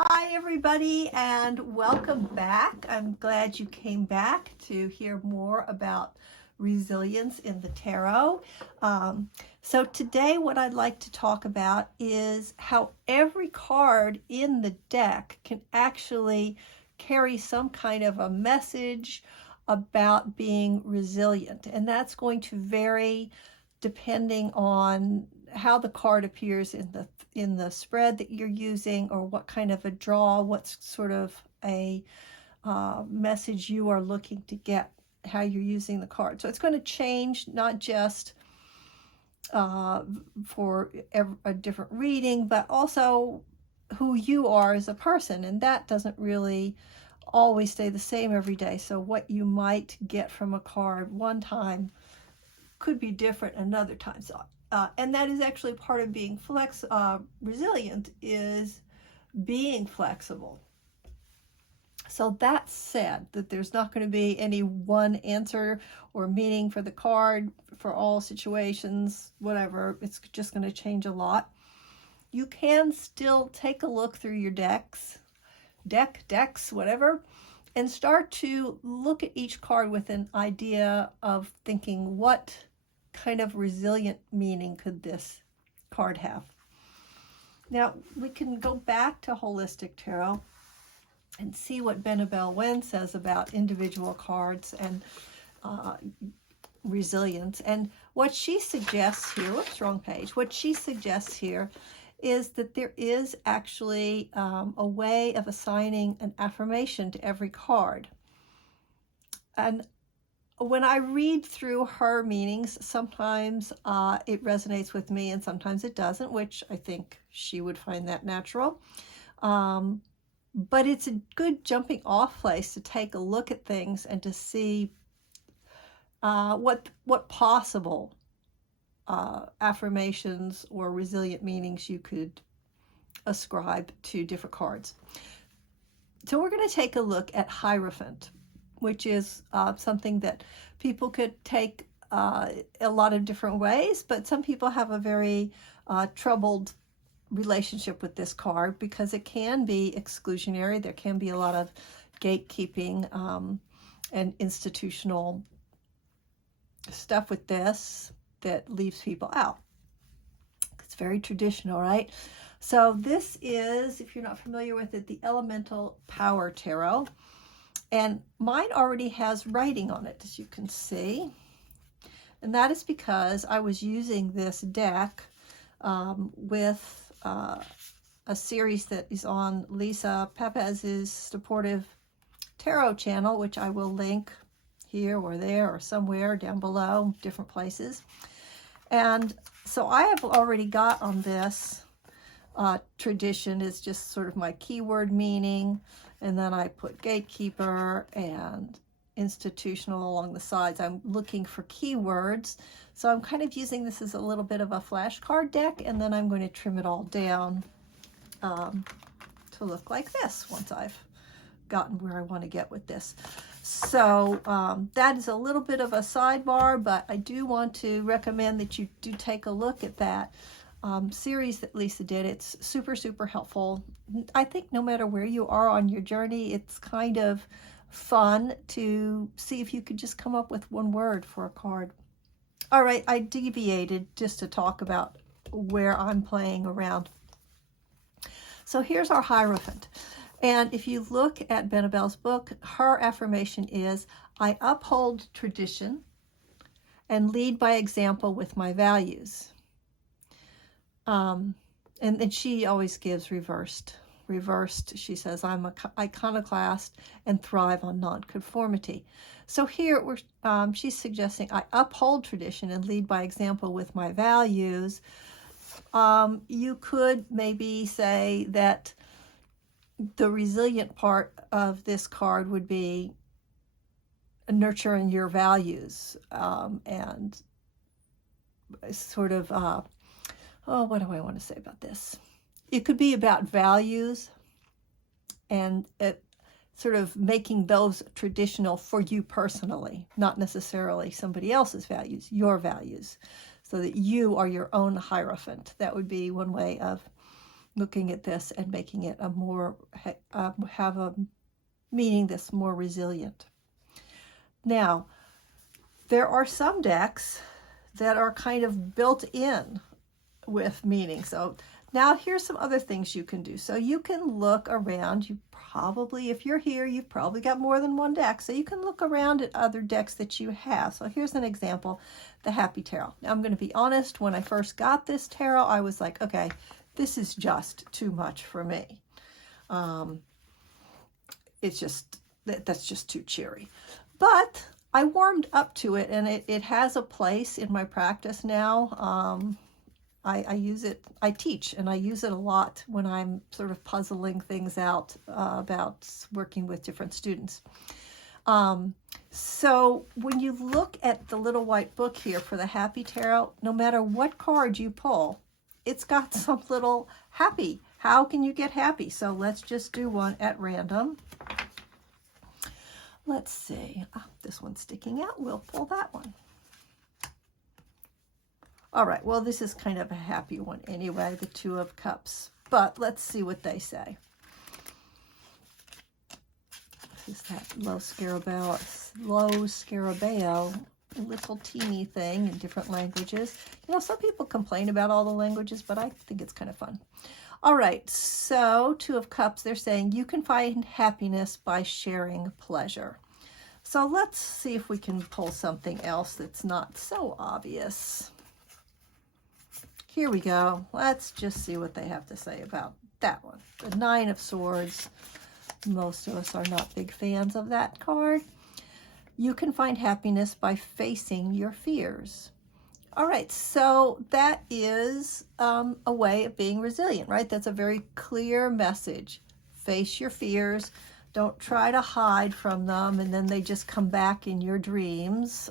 Hi, everybody, and welcome back. I'm glad you came back to hear more about resilience in the tarot. So today what I'd like to talk about is how every card in the deck can actually carry some kind of a message about being resilient. And that's going to vary depending on how the card appears in the spread that you're using, or what kind of a draw, what sort of a message you are looking to get, how you're using the card. So it's going to change, not just for a different reading, but also who you are as a person, and that doesn't really always stay the same every day. So what you might get from a card one time could be different another time. So and that is actually part of being resilient, is being flexible. So that said, that there's not going to be any one answer or meaning for the card for all situations, whatever. It's just going to change a lot. You can still take a look through your decks, whatever, and start to look at each card with an idea of thinking, what kind of resilient meaning could this card have? Now, we can go back to Holistic Tarot and see what Benebell Wen says about individual cards and resilience. And what she suggests here, whoops, wrong page, what she suggests here is that there is actually a way of assigning an affirmation to every card. And when I read through her meanings, sometimes it resonates with me and sometimes it doesn't, which I think she would find that natural. But it's a good jumping off place to take a look at things and to see what possible affirmations or resilient meanings you could ascribe to different cards. So we're going to take a look at Hierophant, which is something that people could take a lot of different ways, but some people have a very troubled relationship with this card because it can be exclusionary. There can be a lot of gatekeeping and institutional stuff with this that leaves people out. It's very traditional, right? So this is, if you're not familiar with it, the Elemental Power Tarot. And mine already has writing on it, as you can see. And that is because I was using this deck with a series that is on Lisa Pepez's Supportive Tarot channel, which I will link here or there or somewhere down below, different places. And so I have already got on this tradition is just sort of my keyword meaning. And then I put gatekeeper and institutional along the sides. I'm looking for keywords. So I'm kind of using this as a little bit of a flashcard deck, and then I'm going to trim it all down to look like this once I've gotten where I want to get with this. So that is a little bit of a sidebar, but I do want to recommend that you do take a look at that series that Lisa did. It's super, super helpful. I think no matter where you are on your journey, it's kind of fun to see if you could just come up with one word for a card. All right, I deviated just to talk about where I'm playing around. So here's our Hierophant. And if you look at Benebell's book, her affirmation is, I uphold tradition and lead by example with my values. And she always gives reversed. She says, I'm an iconoclast and thrive on nonconformity. So here she's suggesting, I uphold tradition and lead by example with my values. You could maybe say that the resilient part of this card would be nurturing your values and sort of what do I want to say about this? It could be about values and sort of making those traditional for you personally, not necessarily somebody else's values, your values, so that you are your own Hierophant. That would be one way of looking at this and making it a more, have a meaning that's more resilient. Now, there are some decks that are kind of built in with meaning. So now here's some other things you can do. So you can look around. You probably, if you're here, you've probably got more than one deck. So you can look around at other decks that you have. So here's an example, the Happy Tarot. Now I'm going to be honest, when I first got this tarot, I was like, okay, this is just too much for me. It's just, that's just too cheery. But I warmed up to it, and it has a place in my practice now. I use it, I teach, and I use it a lot when I'm sort of puzzling things out about working with different students. So when you look at the little white book here for the Happy Tarot, no matter what card you pull, it's got some little happy. How can you get happy? So let's just do one at random. Let's see. Oh, this one's sticking out. We'll pull that one. All right, well, this is kind of a happy one anyway, the Two of Cups. But let's see what they say. This is that low scarabeo, little teeny thing in different languages. You know, some people complain about all the languages, but I think it's kind of fun. All right, so Two of Cups, they're saying you can find happiness by sharing pleasure. So let's see if we can pull something else that's not so obvious. Here we go. Let's just see what they have to say about that one. The Nine of Swords. Most of us are not big fans of that card. You can find happiness by facing your fears. All right, so that is a way of being resilient, right? That's a very clear message. Face your fears. Don't try to hide from them, and then they just come back in your dreams.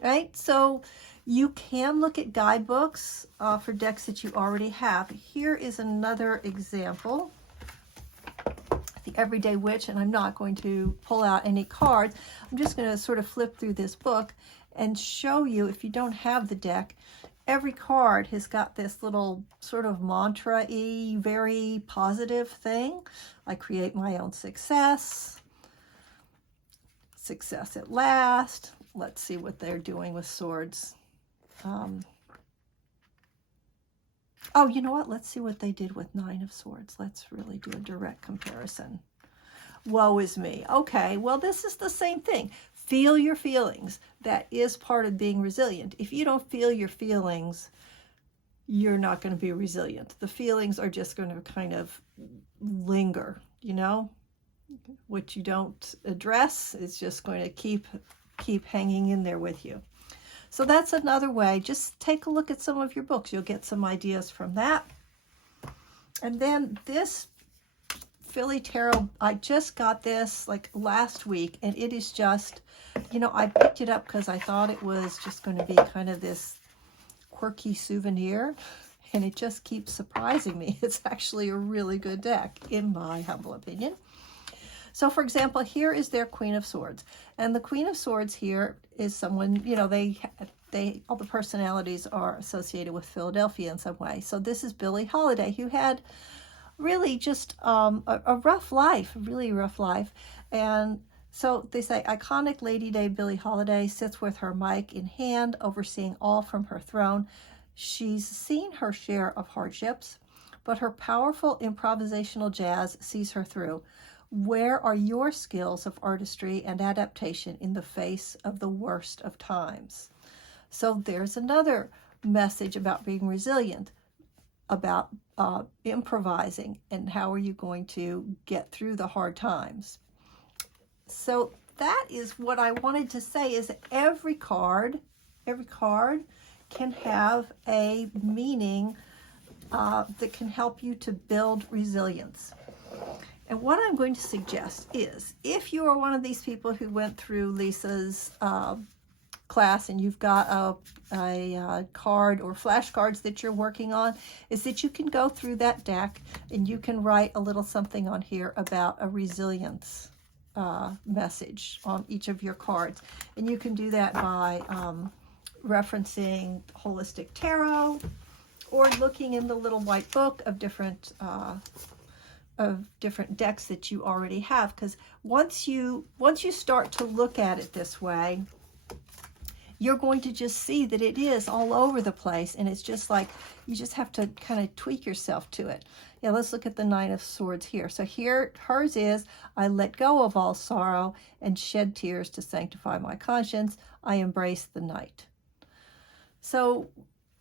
Right? So you can look at guidebooks for decks that you already have. Here is another example. The Everyday Witch, and I'm not going to pull out any cards. I'm just going to sort of flip through this book and show you, if you don't have the deck, every card has got this little sort of mantra-y, very positive thing. I create my own success. Success at last. Let's see what they're doing with swords. Oh, you know what? Let's see what they did with Nine of Swords. Let's really do a direct comparison. Woe is me. Okay, well, this is the same thing. Feel your feelings. That is part of being resilient. If you don't feel your feelings, you're not going to be resilient. The feelings are just going to kind of linger, you know? What you don't address is just going to keep hanging in there with you. So that's another way. Just take a look at some of your books. You'll get some ideas from that. And then this Philly Tarot, I just got this like last week, and it is just, you know, I picked it up because I thought it was just going to be kind of this quirky souvenir, and it just keeps surprising me. It's actually a really good deck, in my humble opinion. So, for example, here is their Queen of Swords. And the Queen of Swords here is someone, you know, all the personalities are associated with Philadelphia in some way. So this is Billie Holiday, who had really just a rough life, really rough life. And so they say, iconic Lady Day Billie Holiday sits with her mic in hand, overseeing all from her throne. She's seen her share of hardships, but her powerful improvisational jazz sees her through. Where are your skills of artistry and adaptation in the face of the worst of times? So there's another message about being resilient, about improvising, and how are you going to get through the hard times. So that is what I wanted to say, is every card can have a meaning that can help you to build resilience. And what I'm going to suggest is, if you are one of these people who went through Lisa's class and you've got a card or flashcards that you're working on, is that you can go through that deck and you can write a little something on here about a resilience message on each of your cards. And you can do that by referencing Holistic Tarot, or looking in the little white book of different decks that you already have, because once you start to look at it this way, you're going to just see that it is all over the place, and it's just like you just have to kind of tweak yourself to it. Yeah, let's look at the Nine of Swords here. So here hers is, I let go of all sorrow and shed tears to sanctify my conscience. I embrace the night. So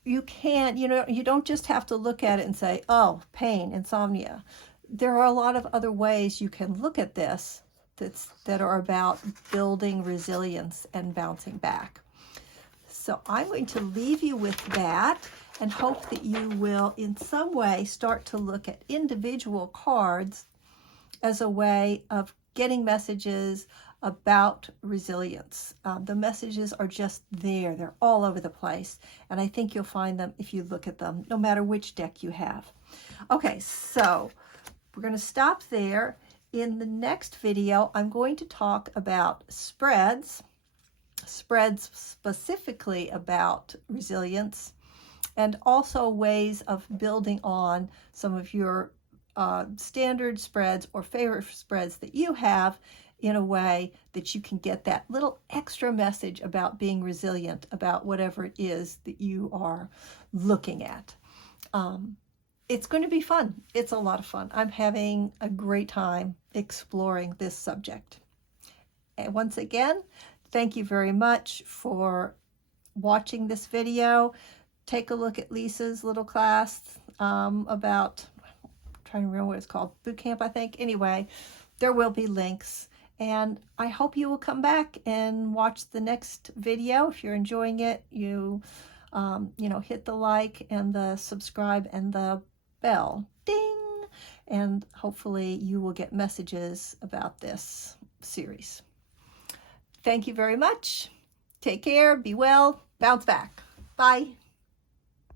you can't, you don't just have to look at it and say, oh, pain, insomnia. There are a lot of other ways you can look at this that are about building resilience and bouncing back. So I'm going to leave you with that and hope that you will in some way start to look at individual cards as a way of getting messages about resilience. The messages are just there. They're all over the place. And I think you'll find them if you look at them, no matter which deck you have. Okay, so we're going to stop there. In the next video, I'm going to talk about spreads specifically about resilience, and also ways of building on some of your standard spreads or favorite spreads that you have in a way that you can get that little extra message about being resilient about whatever it is that you are looking at. It's going to be fun. It's a lot of fun. I'm having a great time exploring this subject. And once again, thank you very much for watching this video. Take a look at Lisa's little class about, I'm trying to remember what it's called, boot camp, I think. Anyway, there will be links. And I hope you will come back and watch the next video. If you're enjoying it, you hit the like and the subscribe and the bell. Ding! And hopefully you will get messages about this series. Thank you very much. Take care, be well, bounce back. Bye.